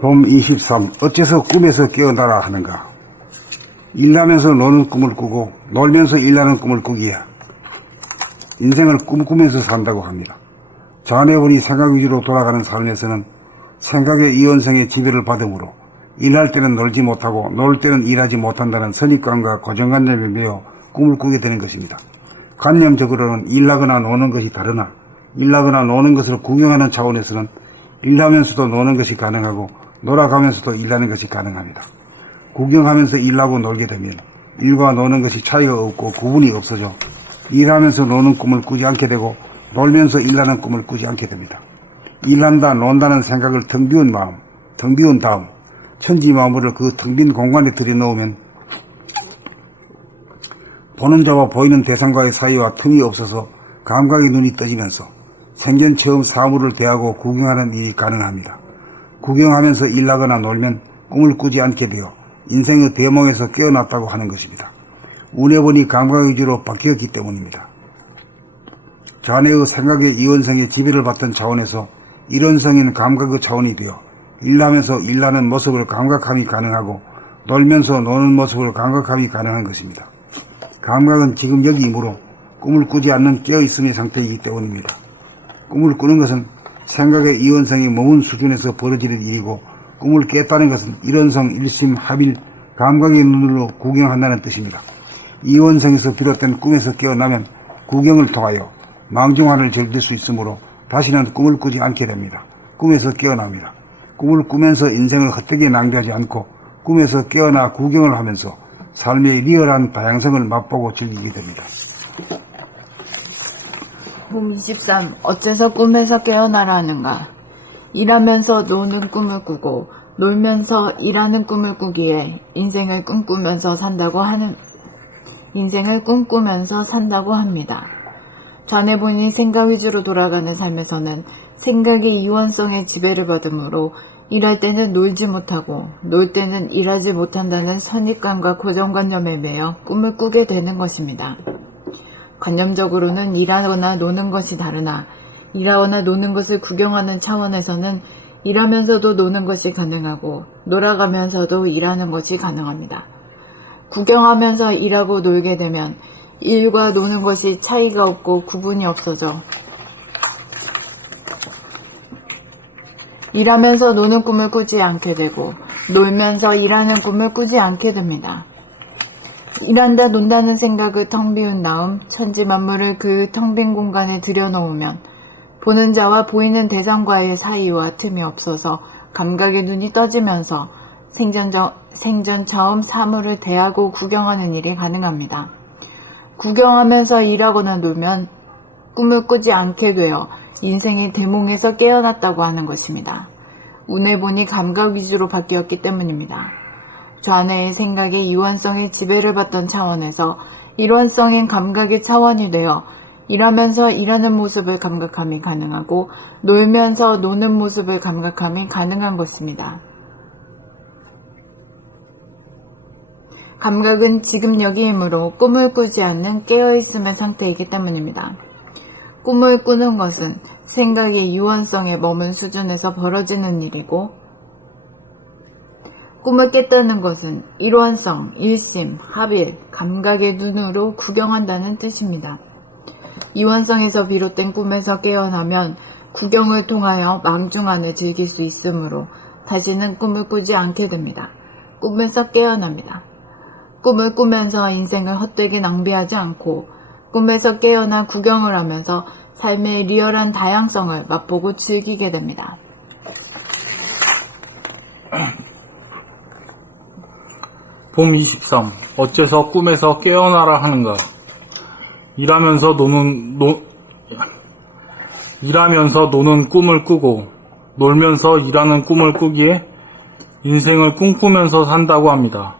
봄 23. 어째서 꿈에서 깨어나라 하는가. 일하면서 노는 꿈을 꾸고 놀면서 일하는 꿈을 꾸기에 인생을 꿈꾸면서 산다고 합니다. 자네분이 생각 위주로 돌아가는 삶에서는 생각의 이원성의 지배를 받으므로 일할 때는 놀지 못하고 놀 때는 일하지 못한다는 선입관과 고정관념에 매여 꿈을 꾸게 되는 것입니다. 관념적으로는 일하거나 노는 것이 다르나 일하거나 노는 것을 구경하는 차원에서는 일하면서도 노는 것이 가능하고 놀아가면서도 일하는 것이 가능합니다. 구경하면서 일하고 놀게 되면 일과 노는 것이 차이가 없고 구분이 없어져 일하면서 노는 꿈을 꾸지 않게 되고 놀면서 일하는 꿈을 꾸지 않게 됩니다. 일한다 논다는 생각을 텅 비운 다음 천지 만물을 그 텅 빈 공간에 들여놓으면 보는 자와 보이는 대상과의 사이와 틈이 없어서 감각의 눈이 떠지면서 생전 처음 사물을 대하고 구경하는 일이 가능합니다. 구경하면서 일하거나 놀면 꿈을 꾸지 않게 되어 인생의 대몽에서 깨어났다고 하는 것입니다. 운에 보니 감각 위주로 바뀌었기 때문입니다. 자네의 생각의 이원성의 지배를 받던 차원에서 일원성인 감각의 차원이 되어 일하면서 일하는 모습을 감각함이 가능하고 놀면서 노는 모습을 감각함이 가능한 것입니다. 감각은 지금 여기이므로 꿈을 꾸지 않는 깨어있음의 상태이기 때문입니다. 꿈을 꾸는 것은 생각의 이원성이 머문 수준에서 벌어지는 일이고 꿈을 깼다는 것은 일원성, 일심, 합일, 감각의 눈으로 구경한다는 뜻입니다. 이원성에서 비롯된 꿈에서 깨어나면 구경을 통하여 망중환을 즐길 수 있으므로 다시는 꿈을 꾸지 않게 됩니다. 꿈에서 깨어납니다. 꿈을 꾸면서 인생을 헛되게 낭비하지 않고 꿈에서 깨어나 구경을 하면서 삶의 리얼한 다양성을 맛보고 즐기게 됩니다. 봄 23. 어째서 꿈에서 깨어나라는가. 일하면서 노는 꿈을 꾸고 놀면서 일하는 꿈을 꾸기에 인생을 꿈꾸면서 산다고 합니다. 자네분이 생각 위주로 돌아가는 삶에서는 생각의 이원성의 지배를 받으므로 일할 때는 놀지 못하고 놀 때는 일하지 못한다는 선입관과 고정관념에 매여 꿈을 꾸게 되는 것입니다. 관념적으로는 일하거나 노는 것이 다르나 일하거나 노는 것을 구경하는 차원에서는 일하면서도 노는 것이 가능하고 놀아가면서도 일하는 것이 가능합니다. 구경하면서 일하고 놀게 되면 일과 노는 것이 차이가 없고 구분이 없어져 일하면서 노는 꿈을 꾸지 않게 되고 놀면서 일하는 꿈을 꾸지 않게 됩니다. 일한다 논다는 생각을 텅 비운 다음 천지 만물을 그 텅 빈 공간에 들여놓으면 보는 자와 보이는 대상과의 사이와 틈이 없어서 감각의 눈이 떠지면서 생전 처음 사물을 대하고 구경하는 일이 가능합니다. 구경하면서 일하거나 놀면 꿈을 꾸지 않게 되어 인생의 대몽에서 깨어났다고 하는 것입니다. 운에 보니 감각 위주로 바뀌었기 때문입니다. 좌뇌의 생각의 이원성의 지배를 받던 차원에서 일원성인 감각의 차원이 되어 일하면서 일하는 모습을 감각함이 가능하고 놀면서 노는 모습을 감각함이 가능한 것입니다. 감각은 지금 여기이므로 꿈을 꾸지 않는 깨어있음의 상태이기 때문입니다. 꿈을 꾸는 것은 생각의 유언성에 머문 수준에서 벌어지는 일이고 꿈을 깼다는 것은 일원성, 일심, 합일, 감각의 눈으로 구경한다는 뜻입니다. 이원성에서 비롯된 꿈에서 깨어나면 구경을 통하여 망중환을 즐길 수 있으므로 다시는 꿈을 꾸지 않게 됩니다. 꿈에서 깨어납니다. 꿈을 꾸면서 인생을 헛되게 낭비하지 않고 꿈에서 깨어나 구경을 하면서 삶의 리얼한 다양성을 맛보고 즐기게 됩니다. 봄 23. 어째서 꿈에서 깨어나라 하는가. 일하면서 노는 꿈을 꾸고 놀면서 일하는 꿈을 꾸기에 인생을 꿈꾸면서 산다고 합니다.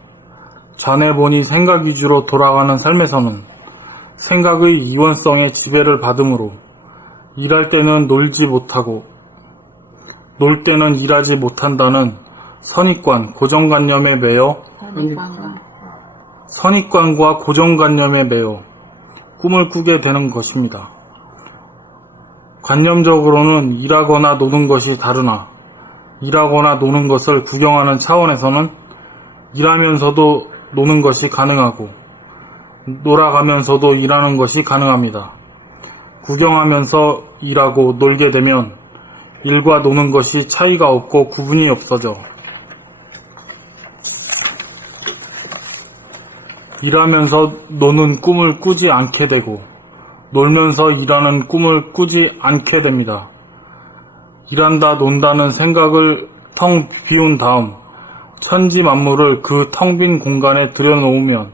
자네 보니 생각 위주로 돌아가는 삶에서는 생각의 이원성의 지배를 받으므로 일할 때는 놀지 못하고 놀 때는 일하지 못한다는 선입관, 고정관념에 매여 선입관과 고정관념에 매여 꿈을 꾸게 되는 것입니다. 관념적으로는 일하거나 노는 것이 다르나 일하거나 노는 것을 구경하는 차원에서는 일하면서도 노는 것이 가능하고 놀아가면서도 일하는 것이 가능합니다. 구경하면서 일하고 놀게 되면 일과 노는 것이 차이가 없고 구분이 없어져 일하면서 노는 꿈을 꾸지 않게 되고 놀면서 일하는 꿈을 꾸지 않게 됩니다. 일한다 논다는 생각을 텅 비운 다음 천지 만물을 그 텅 빈 공간에 들여놓으면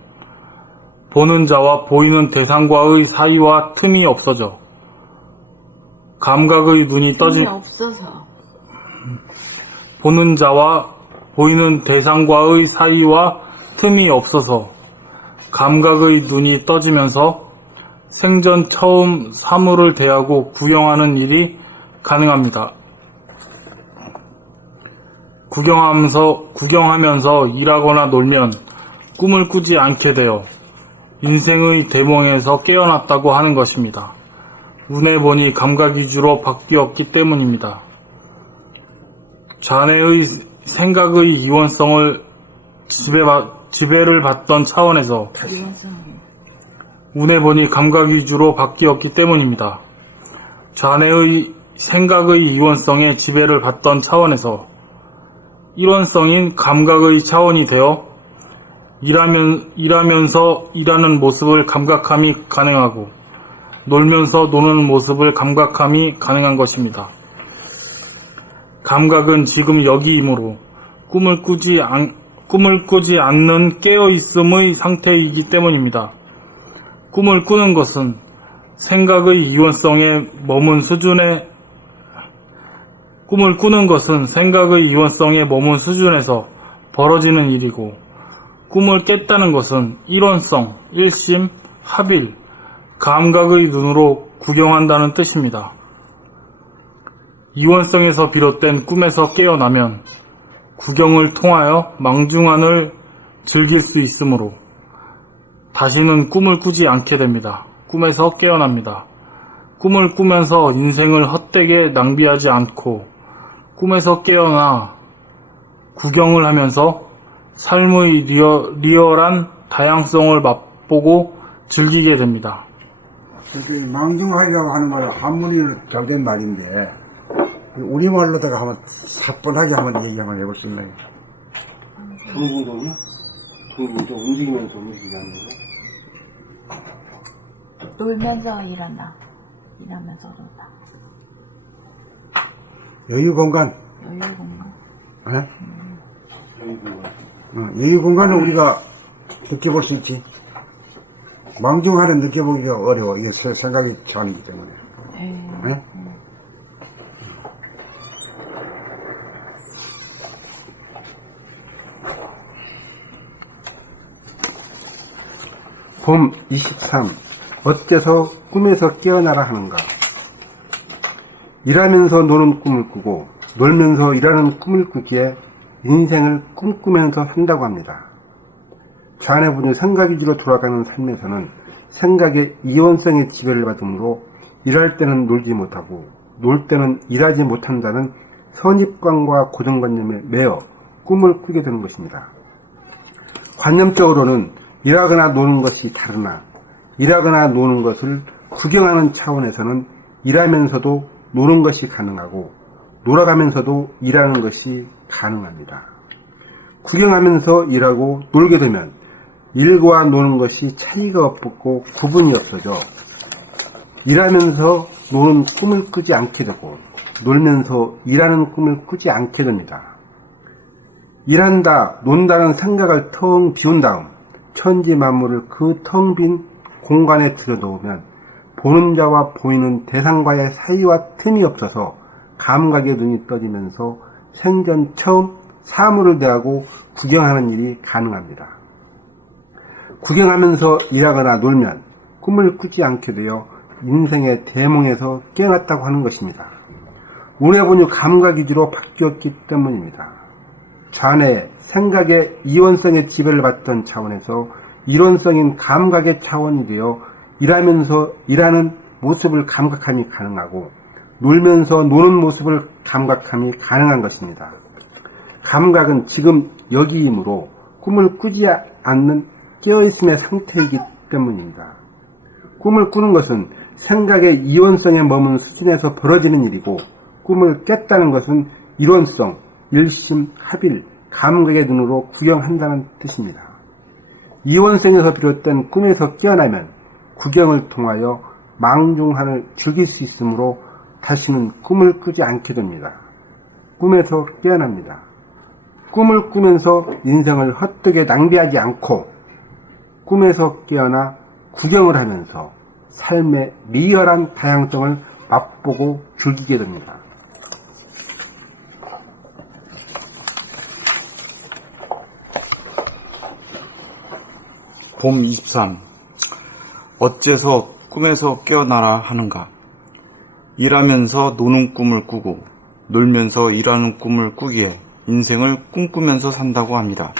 보는 자와 보이는 대상과의 사이와 틈이 없어져 감각의 눈이 없어서 보는 자와 보이는 대상과의 사이와 틈이 없어서 감각의 눈이 떠지면서 생전 처음 사물을 대하고 구경하는 일이 가능합니다. 구경하면서 일하거나 놀면 꿈을 꾸지 않게 되어 인생의 대몽에서 깨어났다고 하는 것입니다. 운에 보니 감각 위주로 바뀌었기 때문입니다. 자네의 생각의 이원성을 지배를 받던 차원에서 운에 보니 감각 위주로 바뀌었기 때문입니다. 자네의 생각의 이원성에 지배를 받던 차원에서 일원성인 감각의 차원이 되어 일하면서 일하는 모습을 감각함이 가능하고 놀면서 노는 모습을 감각함이 가능한 것입니다. 감각은 지금 여기이므로 꿈을 꾸지 않는 깨어있음의 상태이기 때문입니다. 꿈을 꾸는 것은 생각의 이원성에 머문 수준에서 벌어지는 일이고 꿈을 깼다는 것은 일원성, 일심, 합일, 감각의 눈으로 구경한다는 뜻입니다. 이원성에서 비롯된 꿈에서 깨어나면 구경을 통하여 망중한을 즐길 수 있으므로 다시는 꿈을 꾸지 않게 됩니다. 꿈에서 깨어납니다. 꿈을 꾸면서 인생을 헛되게 낭비하지 않고 꿈에서 깨어나 구경을 하면서 삶의 리얼한 다양성을 맛보고 즐기게 됩니다. 망중하기라고 하는 말은 한문으로 잘 된 말인데 우리말로다가 한번 사뿐하게 한번 얘기 한번 해볼 수 있나요? 동구동이요? 동구동 움직이면서 움직이는 거. 놀면서 일한다. 일하면서 놀다. 여유 공간. 여유 공간. 네? 여유 공간. 여유 공간을 우리가 느껴볼 수 있지. 망중하는 느껴보기가 어려워. 이게 생각이 차원이기 때문에. 네? 봄 23. 어째서 꿈에서 깨어나라 하는가? 일하면서 노는 꿈을 꾸고 놀면서 일하는 꿈을 꾸기에 인생을 꿈꾸면서 산다고 합니다. 자네분이 생각 위주로 돌아가는 삶에서는 생각의 이원성의 지배를 받으므로 일할 때는 놀지 못하고 놀 때는 일하지 못한다는 선입관과 고정관념에 매여 꿈을 꾸게 되는 것입니다. 관념적으로는 일하거나 노는 것이 다르나 일하거나 노는 것을 구경하는 차원에서는 일하면서도 노는 것이 가능하고 놀아가면서도 일하는 것이 가능합니다. 구경하면서 일하고 놀게 되면 일과 노는 것이 차이가 없고 구분이 없어져 일하면서 노는 꿈을 꾸지 않게 되고 놀면서 일하는 꿈을 꾸지 않게 됩니다. 일한다, 논다는 생각을 텅 비운 다음 천지 만물을 그 텅 빈 공간에 들여놓으면 보는 자와 보이는 대상과의 사이와 틈이 없어서 감각의 눈이 떠지면서 생전 처음 사물을 대하고 구경하는 일이 가능합니다. 구경하면서 일하거나 놀면 꿈을 꾸지 않게 되어 인생의 대몽에서 깨어났다고 하는 것입니다. 운에 보니 감각 위주로 바뀌었기 때문입니다. 자네 생각의 이원성의 지배를 받던 차원에서 일원성인 감각의 차원이 되어 일하면서 일하는 모습을 감각함이 가능하고 놀면서 노는 모습을 감각함이 가능한 것입니다. 감각은 지금 여기이므로 꿈을 꾸지 않는 깨어있음의 상태이기 때문입니다. 꿈을 꾸는 것은 생각의 이원성에 머문 수준에서 벌어지는 일이고, 꿈을 깼다는 것은 이론성, 일심, 합일, 감각의 눈으로 구경한다는 뜻입니다. 이원성에서 비롯된 꿈에서 깨어나면 구경을 통하여 망중한을 즐길 수 있으므로 다시는 꿈을 꾸지 않게 됩니다. 꿈에서 깨어납니다. 꿈을 꾸면서 인생을 헛되게 낭비하지 않고 꿈에서 깨어나 구경을 하면서 삶의 미열한 다양성을 맛보고 즐기게 됩니다. 봄 23. 어째서 꿈에서 깨어나라 하는가? 일하면서 노는 꿈을 꾸고 놀면서 일하는 꿈을 꾸기에 인생을 꿈꾸면서 산다고 합니다.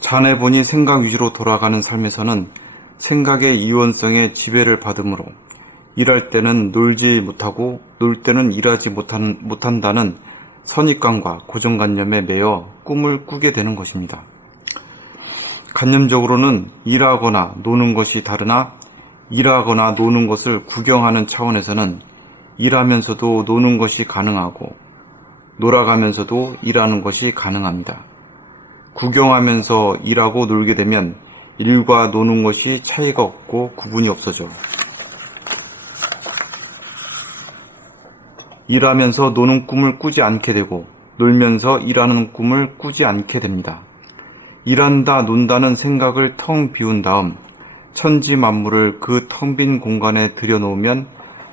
자네 보니 생각 위주로 돌아가는 삶에서는 생각의 이원성에 지배를 받으므로 일할 때는 놀지 못하고 놀 때는 일하지 못한다는 선입관과 고정관념에 매여 꿈을 꾸게 되는 것입니다. 관념적으로는 일하거나 노는 것이 다르나 일하거나 노는 것을 구경하는 차원에서는 일하면서도 노는 것이 가능하고 놀아가면서도 일하는 것이 가능합니다. 구경하면서 일하고 놀게 되면 일과 노는 것이 차이가 없고 구분이 없어져. 일하면서 노는 꿈을 꾸지 않게 되고 놀면서 일하는 꿈을 꾸지 않게 됩니다. 일한다, 논다는 생각을 텅 비운 다음 천지 만물을 그 텅 빈 공간에 들여놓으면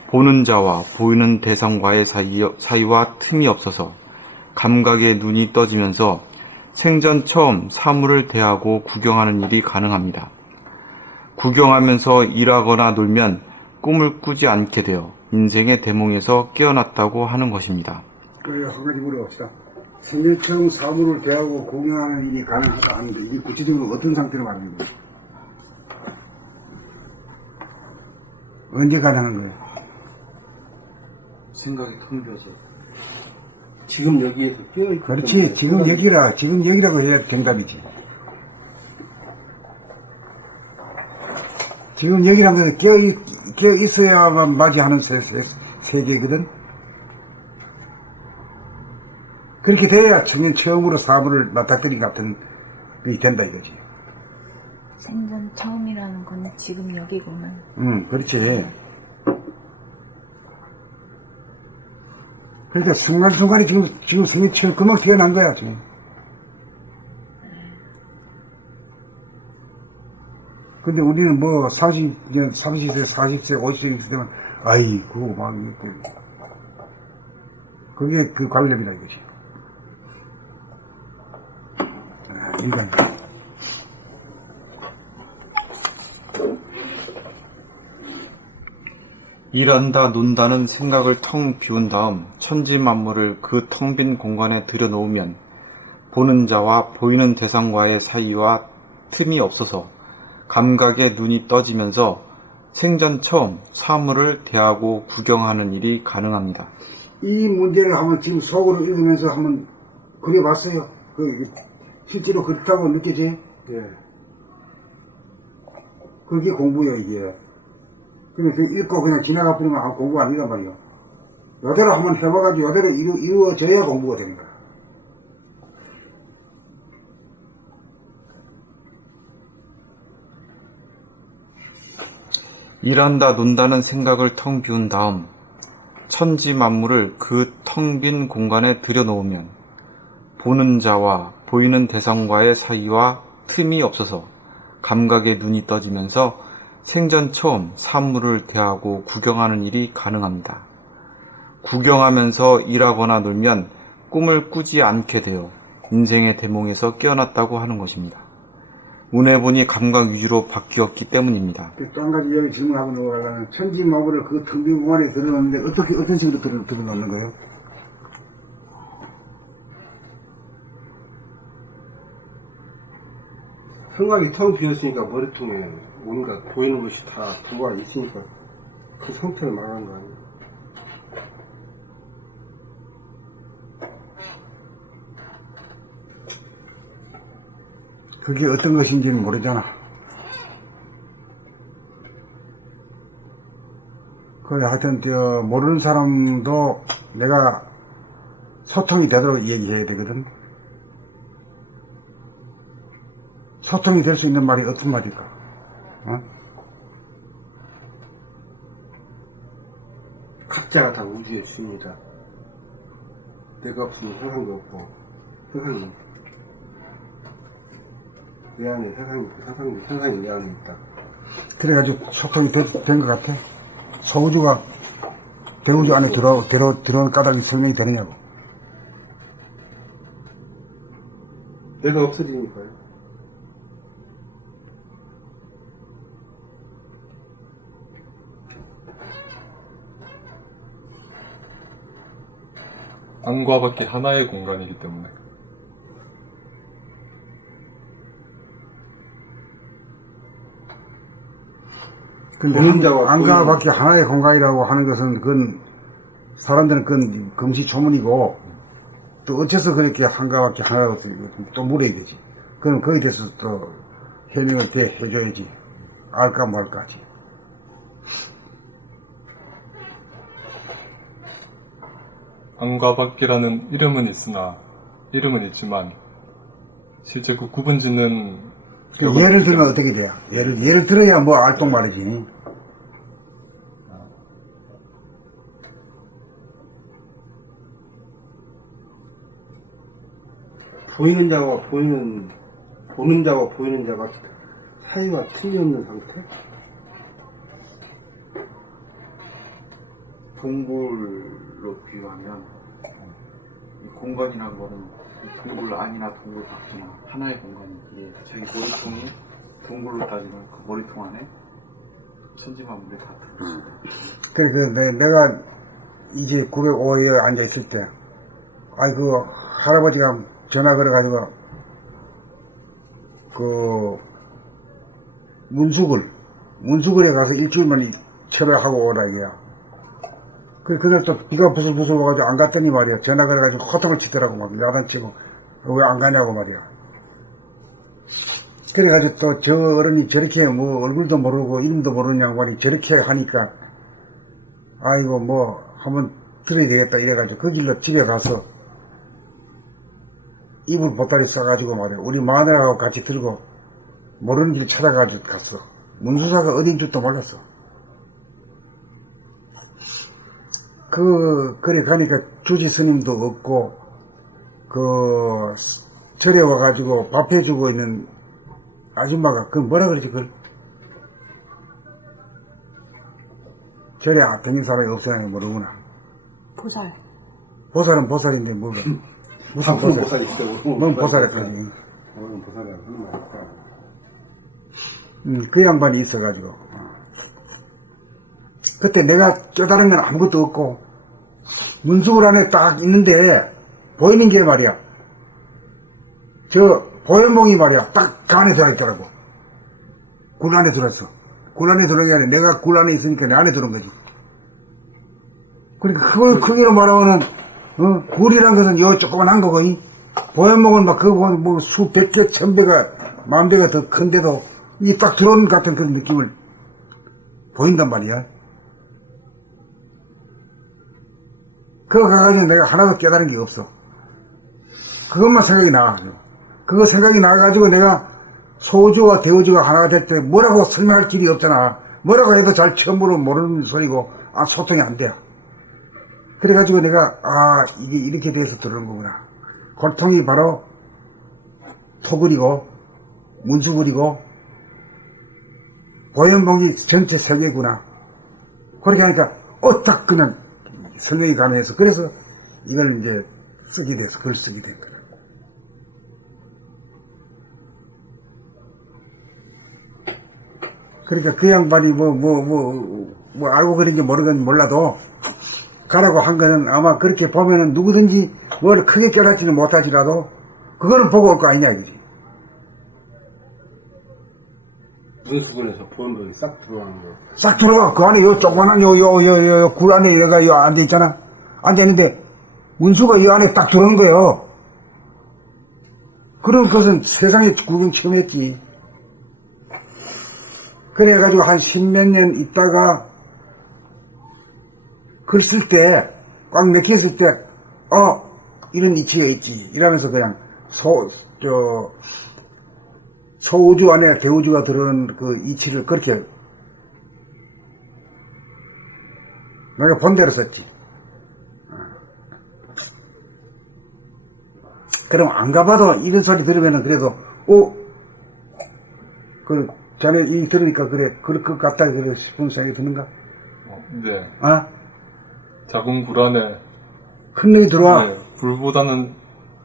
보는 자와 보이는 대상과의 사이와 틈이 없어서 감각의 눈이 떠지면서 생전 처음 사물을 대하고 구경하는 일이 가능합니다. 구경하면서 일하거나 놀면 꿈을 꾸지 않게 되어 인생의 대몽에서 깨어났다고 하는 것입니다. 그래요. 한 가지 물어봅시다. 생전 처음 사물을 대하고 구경하는 일이 가능하다 하는데 이게 구체적으로 어떤 상태로 말하는 거예요? 언제 가능한 거예요? 생각이 텅 비어서. 지금 여기에서 깨어있기 그렇지. 때문에 지금 여기라고 해야 정답이지. 지금 여기라는 것은 깨어 있어야만 맞이하는 세계거든. 그렇게 돼야 청년 처음으로 사물을 맞닥뜨린 같은 게 된다 이거지. 생전 처음이라는 건 지금 여기구나. 그렇지. 그러니까 순간순간에 지금 생명처럼 금방 태어난 거야, 지금. 근데 우리는 뭐 30세, 40세, 50세 되면, 아이고, 막, 그게 그 관념이다 이거지. 인간. 일한다, 논다는 생각을 텅 비운 다음 천지 만물을 그 텅 빈 공간에 들여놓으면 보는 자와 보이는 대상과의 사이와 틈이 없어서 감각의 눈이 떠지면서 생전 처음 사물을 대하고 구경하는 일이 가능합니다. 이 문제를 한번 지금 속으로 읽으면서 한번 그려봤어요. 실제로 그렇다고 느껴지? 예. 그게 공부예요, 이게. 그냥 읽고 그냥 지나가 버리면 공부가 아니란 말이에요. 요대로 한번 해봐가지고 요대로 이루어져야 공부가 되는 거야. 일한다, 논다는 생각을 텅 비운 다음 천지 만물을 그 텅 빈 공간에 들여놓으면 보는 자와 보이는 대상과의 사이와 틈이 없어서 감각의 눈이 떠지면서 생전 처음 사물을 대하고 구경하는 일이 가능합니다. 구경하면서 일하거나 놀면 꿈을 꾸지 않게 되어 인생의 대몽에서 깨어났다고 하는 것입니다. 운해본이 감각 위주로 바뀌었기 때문입니다. 또 한 가지 여기 질문하고 넘어가려면 천지 만물을 그 텅 빈 공간에 들어놓는데 어떤 식으로 들어놓는 거예요? 생각이 텅 비었으니까 머리통에 온갖 보이는 것이 다 들어와 있으니까 그 상태를 말하는 거 아니에요. 그게 어떤 것인지는 모르잖아. 그래, 하여튼, 모르는 사람도 내가 소통이 되도록 얘기해야 되거든. 소통이 될 수 있는 말이 어떤 말일까? 어? 각자가 다 우주에 있습니다. 내가 없으면 세상도 없고, 세상이 내 안에 세상이 있고, 세상이 내 안에 있다. 그래가지고 소통이 된 것 같아. 소우주가 대우주 안에 들어온 까닭이 설명이 되느냐고. 내가 없어지니까요. 안과 밖이 하나의 공간이기 때문에. 근데 보는 자와 안과 보이는 밖에 하나의 공간이라고 하는 것은 그건 사람들은 그건 금시초문이고 또 어째서 그렇게 한과 밖에 하나라고 또 물어야 되지. 그건 거기에 대해서 또 해명을 해줘야지. 알까 말까 하지. 안과 밖이라는 이름은 있지만 실제 그 구분 짓는 예를 들면 어떻게 돼요? 예를 들어야 뭐 알똥 말이지. 보이는 자와 보는 자와 보이는 자가 사이와 틈이 없는 상태? 동굴로 비유하면 이 공간이란 거는 이 동굴 안이나 동굴 밖이나 하나의 공간이 이게 자기 머리통이 동굴로 따지면 그 머리통 안에 천지만물이 다 들어있습니다. 그래, 내가 이제 905호에 앉아있을 때, 그 할아버지가 전화 걸어가지고, 문수굴에 가서 일주일만 철회하고 오라, 이게야. 그날 또 비가 부슬부슬 와가지고 안 갔더니 말이야. 전화 걸어가지고 호통을 치더라고, 막. 야단치고. 왜 안 가냐고 말이야. 그래가지고 또 저 어른이 저렇게 뭐 얼굴도 모르고 이름도 모르는 양반이 저렇게 하니까, 아이고 뭐 한번 들어야 되겠다 이래가지고 그 길로 집에 가서 이불 보따리 싸가지고 말이야. 우리 마누라하고 같이 들고 모르는 길 찾아가지고 갔어. 문수사가 어딘 줄도 몰랐어. 그래 가니까 주지 스님도 없고, 절에 와가지고 밥 해주고 있는 아줌마가, 뭐라 그러지, 그걸? 절에 다닌 사람이 없어야 모르구나. 보살. 보살은 보살인데, 뭐가. 무슨 보살? 뭔 보살이 가지. 뭐는 보살이라고 하는 말이야. 그 양반이 있어가지고. 그때 내가 깨달은 건 아무것도 없고, 문수굴 안에 딱 있는데, 보이는 게 말이야. 저, 보현몽이 말이야. 딱 그 안에 들어있더라고. 굴 안에 들어있어. 굴 안에 들어온 게 아니라 내가 굴 안에 있으니까 내 안에 들어온 거지. 그러니까 그걸 크기로 말하면은, 굴이란 것은 요 조그만한 거고, 보현몽은 막 그거 뭐 수백 개, 천배가, 만배가 더 큰데도, 이 딱 들어온 것 같은 그런 느낌을 보인단 말이야. 그거 가가지고 내가 하나도 깨달은 게 없어. 그것만 생각이 나. 그거 생각이 나가지고 내가 소우주와 대우주가 하나가 될 때 뭐라고 설명할 길이 없잖아. 뭐라고 해도 잘 처음으로 모르는 소리고, 소통이 안 돼. 그래가지고 내가, 이게 이렇게 돼서 들어오는 거구나. 골통이 바로 토굴이고, 문수굴이고, 보현봉이 전체 세계구나. 그렇게 하니까, 딱 그냥 설명이 가능해서, 그래서 이걸 이제 쓰게 돼서, 글 쓰게 된 거야. 그러니까 그 양반이 알고 그런지 모르건 몰라도, 가라고 한 거는 아마 그렇게 보면은 누구든지 뭘 크게 깨닫지는 못하지라도, 그거는 보고 올 거 아니냐, 이거지. 문수굴에서 보현봉이 싹 들어가는 거. 싹 들어가. 그 안에 조그만한 굴 안에 얘가 앉아 있잖아. 앉아 있는데, 문수가 이 안에 딱 들어오는 거예요. 그런 것은 세상에 구경 처음 했지. 그래가지고 한 십몇 년 있다가 글 쓸 때, 꽉 맥혔을 때, 이런 이치가 있지. 이러면서 그냥 소우주 안에 대우주가 들어오는 그 이치를 그렇게 내가 본대로 썼지. 그럼 안 가봐도 이런 소리 들으면은 그래도, 자네 이 들으니까 그래, 그럴 것 같다, 그래 싶은 생각이 드는가? 네. 아? 작은 불 안에 큰 놈이 들어와. 네, 불보다는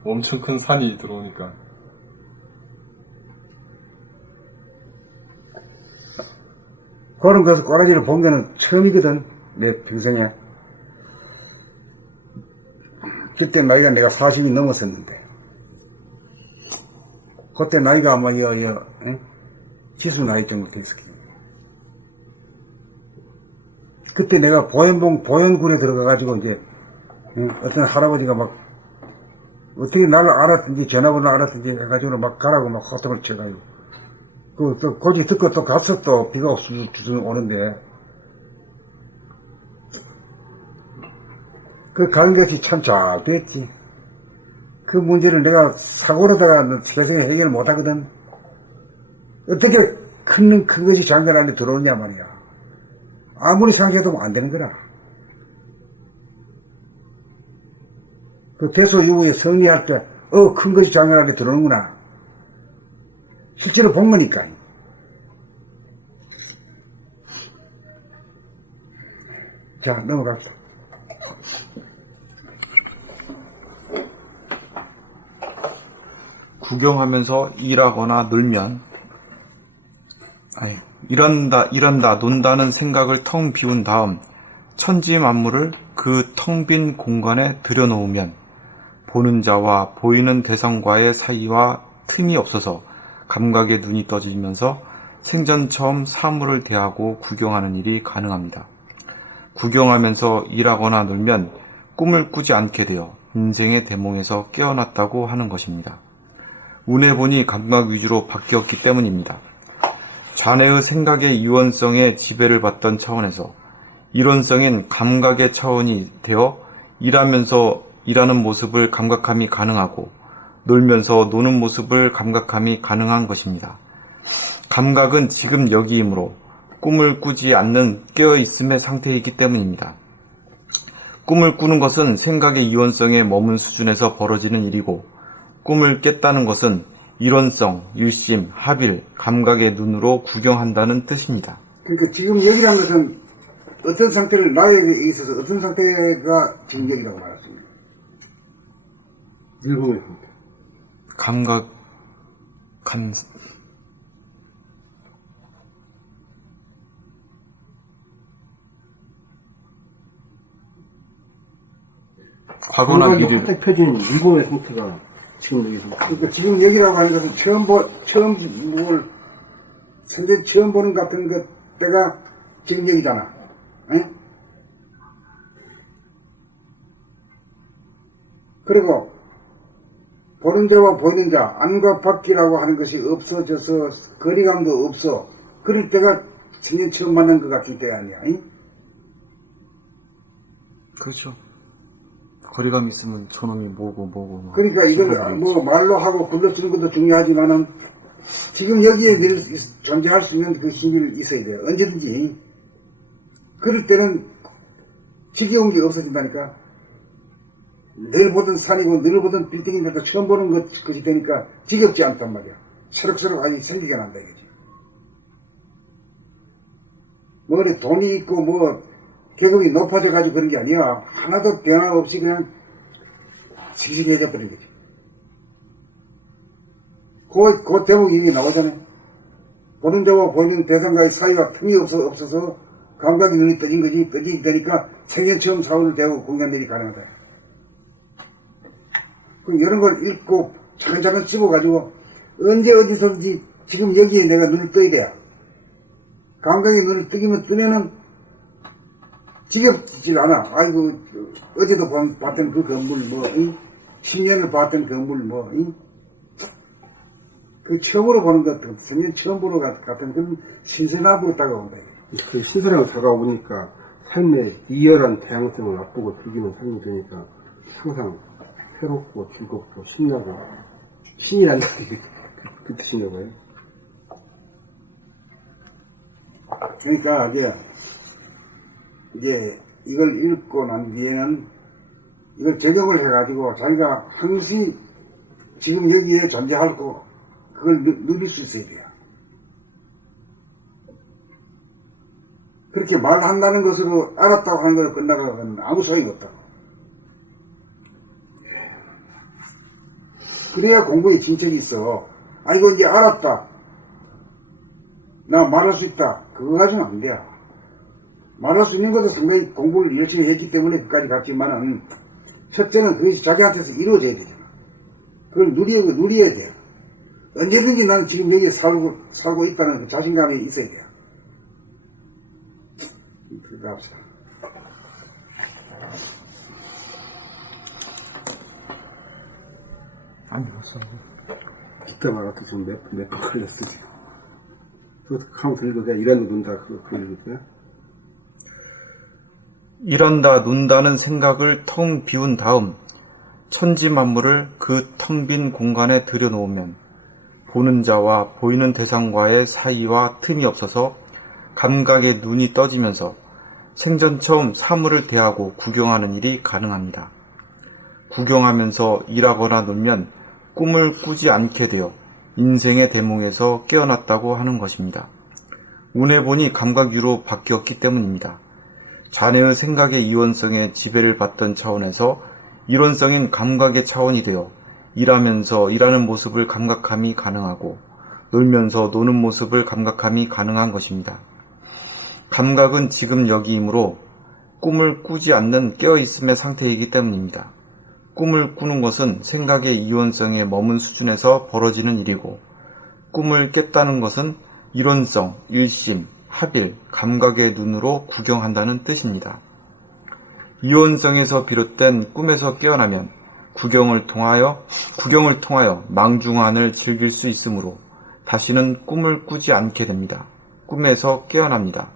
엄청 큰 산이 들어오니까. 그런 것을 꼬라지를 본 게는 처음이거든, 내 평생에. 그때 나이가 내가 40이 넘었었는데. 그때 나이가 아마, 지수 나이 정도 됐을 거예요. 그때 내가 보현군에 들어가가지고, 이제, 어떤 할아버지가 막, 어떻게 나를 알았든지, 전화번호 알았든지 해가지고 막 가라고 막 호통을 쳐가지고. 또, 고지 듣고 또 갔어, 또, 비가 주저 오는데. 그 가는 것이 참 잘 됐지. 그 문제를 내가 사고로다가 세상에 해결을 못 하거든. 어떻게 큰 것이 장관 안에 들어오냐 말이야. 아무리 생각해도 안 되는 거라. 그 대소 이후에 성리할 때, 큰 것이 장관 안에 들어오는구나. 실제로 본 거니까. 자, 넘어갑시다. 구경하면서 일하거나 놀면, 일한다, 논다는 생각을 텅 비운 다음 천지 만물을 그 텅 빈 공간에 들여놓으면 보는 자와 보이는 대상과의 사이와 틈이 없어서 감각의 눈이 떠지면서 생전 처음 사물을 대하고 구경하는 일이 가능합니다. 구경하면서 일하거나 놀면 꿈을 꾸지 않게 되어 인생의 대몽에서 깨어났다고 하는 것입니다. 운의 본이 감각 위주로 바뀌었기 때문입니다. 자네의 생각의 유언성에 지배를 받던 차원에서 이론성인 감각의 차원이 되어 일하면서 일하는 모습을 감각함이 가능하고 놀면서 노는 모습을 감각함이 가능한 것입니다. 감각은 지금 여기이므로 꿈을 꾸지 않는 깨어있음의 상태이기 때문입니다. 꿈을 꾸는 것은 생각의 유언성에 머문 수준에서 벌어지는 일이고 꿈을 깼다는 것은 이론성, 유심, 합일, 감각의 눈으로 구경한다는 뜻입니다. 그러니까 지금 여기란 것은 어떤 상태를 나에게 있어서 어떤 상태가 지금 여기라고 말할 수 있나요? 일본의 감각한 과거나 감각이 미래 활짝 펴진 일본의 상태가 지금 여기서. 그러니까 지금 여기라고 하는 것은 생전 처음 보는 같은 것 때가 지금 여기잖아. 응? 그리고 보는 자와 보이는 자, 안과 밖이라고 하는 것이 없어져서 거리감도 없어. 그럴 때가 생전 처음 만난 것 같은 때 아니야. 응? 그렇죠. 거리감 있으면 저놈이 뭐고 막 그러니까 이걸 뭐 말로 하고 불러주는 것도 중요하지만은 지금 여기에 늘 존재할 수 있는 그 힘이 있어야 돼요. 언제든지. 그럴 때는 지겨운 게 없어진다니까. 늘 보던 산이고 늘 보던 빌딩인데도 처음 보는 것이 되니까 지겹지 않단 말이야. 새록새록 아니 생기게 난다 이거지. 뭐 돈이 있고 뭐 계급이 높아져 가지고 그런 게 아니야. 하나도 변화 없이 그냥 싱싱해져 버린 거지. 그 대목 얘기 나오잖아요. 보는 자와 보이는 대상과의 사이가 틈이 없어서 감각이 눈이 떠진 거지. 떠지게 되니까 생전 처음 사원을 대하고 공간들이 가능하다. 이런 걸 읽고 차근차근 씹어가지고 언제 어디서든지 지금 여기에 내가 눈을 떠야 돼요. 감각의 눈을 뜨면은 지겹질 않아. 아이고, 어제도 봤던 그 건물, 10년을 봤던 건물, 그 처음으로 보는 것 같은, 생전 처음 보는 것 같은 그런 신선함으로 다가온다. 그 신선하고 다가오니까 삶의 리얼한 다양성을 맛보고 즐기는 삶이 되니까 항상 새롭고 즐겁고 신나고 신이 난다. 그 뜻인가 봐요. 그러니까 이제 이걸 읽고 난 뒤에는 이걸 적용을 해가지고 자기가 항시 지금 여기에 존재하고 그걸 누릴 수 있어야 돼요. 그렇게 말한다는 것으로 알았다고 하는 걸 끝나가면 아무 소용이 없다고. 그래야 공부에 진척이 있어. 이거 이제 알았다. 나 말할 수 있다. 그거 가지고는 안 돼요. 말할 수 있는 것도 상당히 공부를 열심히 했기 때문에 그까지 갔지만은, 첫째는 그것이 자기한테서 이루어져야 되잖아. 그걸 누려야 돼요. 언제든지 나는 지금 여기에 살고 있다는 그 자신감이 있어야 돼요. 그거 합시다. 아니, 벌써. 기타 말아도 지금 몇 번 걸렸어, 지금. 그것도 카운트 읽어야 일하는 논다, 그거 읽어야? 일한다, 논다는 생각을 텅 비운 다음 천지 만물을 그 텅 빈 공간에 들여놓으면 보는 자와 보이는 대상과의 사이와 틈이 없어서 감각의 눈이 떠지면서 생전 처음 사물을 대하고 구경하는 일이 가능합니다. 구경하면서 일하거나 놀면 꿈을 꾸지 않게 되어 인생의 대몽에서 깨어났다고 하는 것입니다. 운에 보니 감각위로 바뀌었기 때문입니다. 자네의 생각의 이원성에 지배를 받던 차원에서 이론성인 감각의 차원이 되어 일하면서 일하는 모습을 감각함이 가능하고 놀면서 노는 모습을 감각함이 가능한 것입니다. 감각은 지금 여기이므로 꿈을 꾸지 않는 깨어있음의 상태이기 때문입니다. 꿈을 꾸는 것은 생각의 이원성에 머문 수준에서 벌어지는 일이고 꿈을 깼다는 것은 이론성, 일심, 합일, 감각의 눈으로 구경한다는 뜻입니다. 이원성에서 비롯된 꿈에서 깨어나면 구경을 통하여 망중한을 즐길 수 있으므로 다시는 꿈을 꾸지 않게 됩니다. 꿈에서 깨어납니다.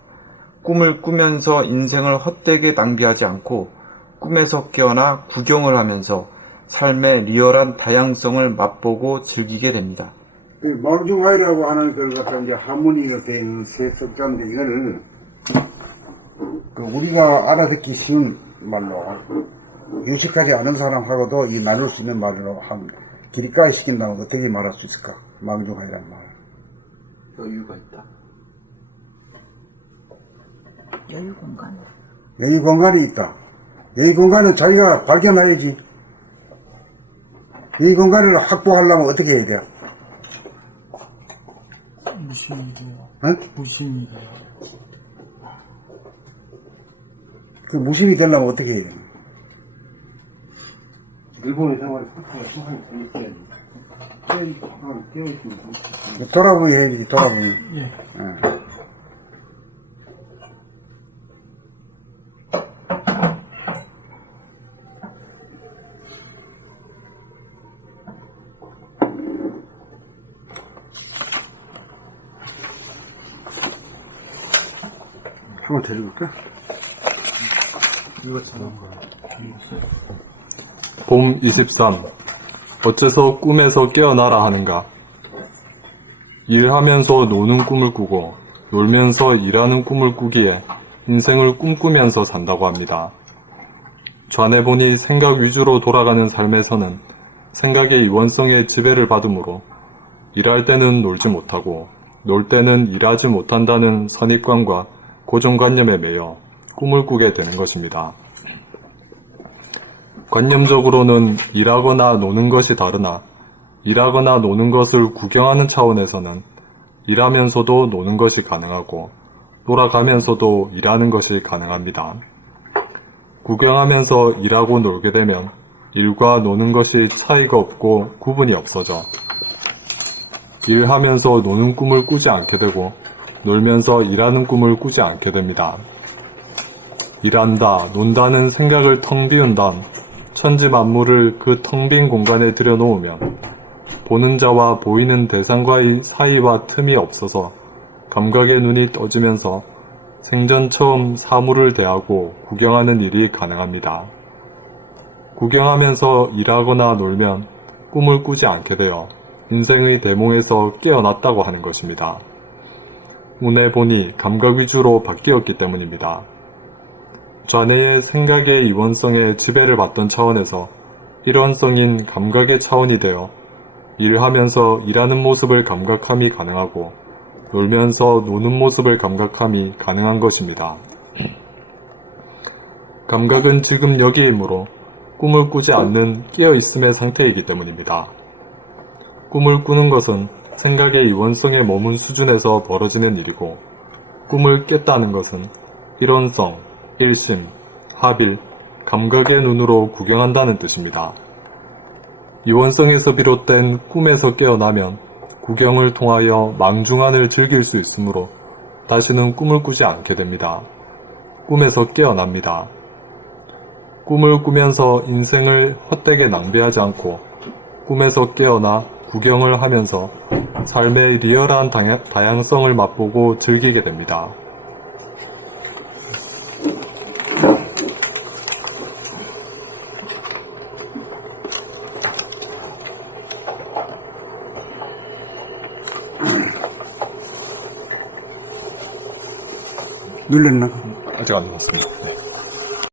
꿈을 꾸면서 인생을 헛되게 낭비하지 않고 꿈에서 깨어나 구경을 하면서 삶의 리얼한 다양성을 맛보고 즐기게 됩니다. 망중하이라고 하는 걸 갖다 이제 하모니로 되어 있는 세 석자인데 이거를 우리가 알아듣기 쉬운 말로 유식하지 않은 사람하고도 이 나눌 수 있는 말로 길이까지 시킨다면 어떻게 말할 수 있을까? 망중하이라는 말. 여유가 있다. 여유 공간. 여유 공간이 있다. 여유 공간은 자기가 발견해야지. 여유 공간을 확보하려면 어떻게 해야 돼? 무심이고요. 응? 무심이고요. 그 무심이 되려면 어떻게 해야 돼? 일본의 생활에 사태가 수한이 있어야지. 깨어있으면 돌아보기 해야지, 돌아보기. 예. 한번 더 읽을까? 이거 지난 거예요. 봄 23. 어째서 꿈에서 깨어나라 하는가? 일하면서 노는 꿈을 꾸고 놀면서 일하는 꿈을 꾸기에 인생을 꿈꾸면서 산다고 합니다. 좌뇌 보니 생각 위주로 돌아가는 삶에서는 생각의 이원성에 지배를 받으므로 일할 때는 놀지 못하고 놀 때는 일하지 못한다는 선입관과 고정관념에 매여 꿈을 꾸게 되는 것입니다. 관념적으로는 일하거나 노는 것이 다르나 일하거나 노는 것을 구경하는 차원에서는 일하면서도 노는 것이 가능하고 돌아가면서도 일하는 것이 가능합니다. 구경하면서 일하고 놀게 되면 일과 노는 것이 차이가 없고 구분이 없어져 일하면서 노는 꿈을 꾸지 않게 되고 놀면서 일하는 꿈을 꾸지 않게 됩니다. 일한다, 논다는 생각을 텅 비운 다음 천지 만물을 그 텅 빈 공간에 들여놓으면 보는 자와 보이는 대상과의 사이와 틈이 없어서 감각의 눈이 떠지면서 생전 처음 사물을 대하고 구경하는 일이 가능합니다. 구경하면서 일하거나 놀면 꿈을 꾸지 않게 되어 인생의 대몽에서 깨어났다고 하는 것입니다. 운에 보니 감각 위주로 바뀌었기 때문입니다. 좌뇌의 생각의 이원성에 지배를 받던 차원에서 일원성인 감각의 차원이 되어 일하면서 일하는 모습을 감각함이 가능하고 놀면서 노는 모습을 감각함이 가능한 것입니다. 감각은 지금 여기이므로 꿈을 꾸지 않는 깨어있음의 상태이기 때문입니다. 꿈을 꾸는 것은 생각의 이원성에 머문 수준에서 벌어지는 일이고 꿈을 깼다는 것은 일원성, 일심, 합일, 감각의 눈으로 구경한다는 뜻입니다. 이원성에서 비롯된 꿈에서 깨어나면 구경을 통하여 망중한을 즐길 수 있으므로 다시는 꿈을 꾸지 않게 됩니다. 꿈에서 깨어납니다. 꿈을 꾸면서 인생을 헛되게 낭비하지 않고 꿈에서 깨어나 구경을 하면서 삶의 리얼한 다양성을 맛보고 즐기게 됩니다. 눌렸나? 아직 안 왔습니다.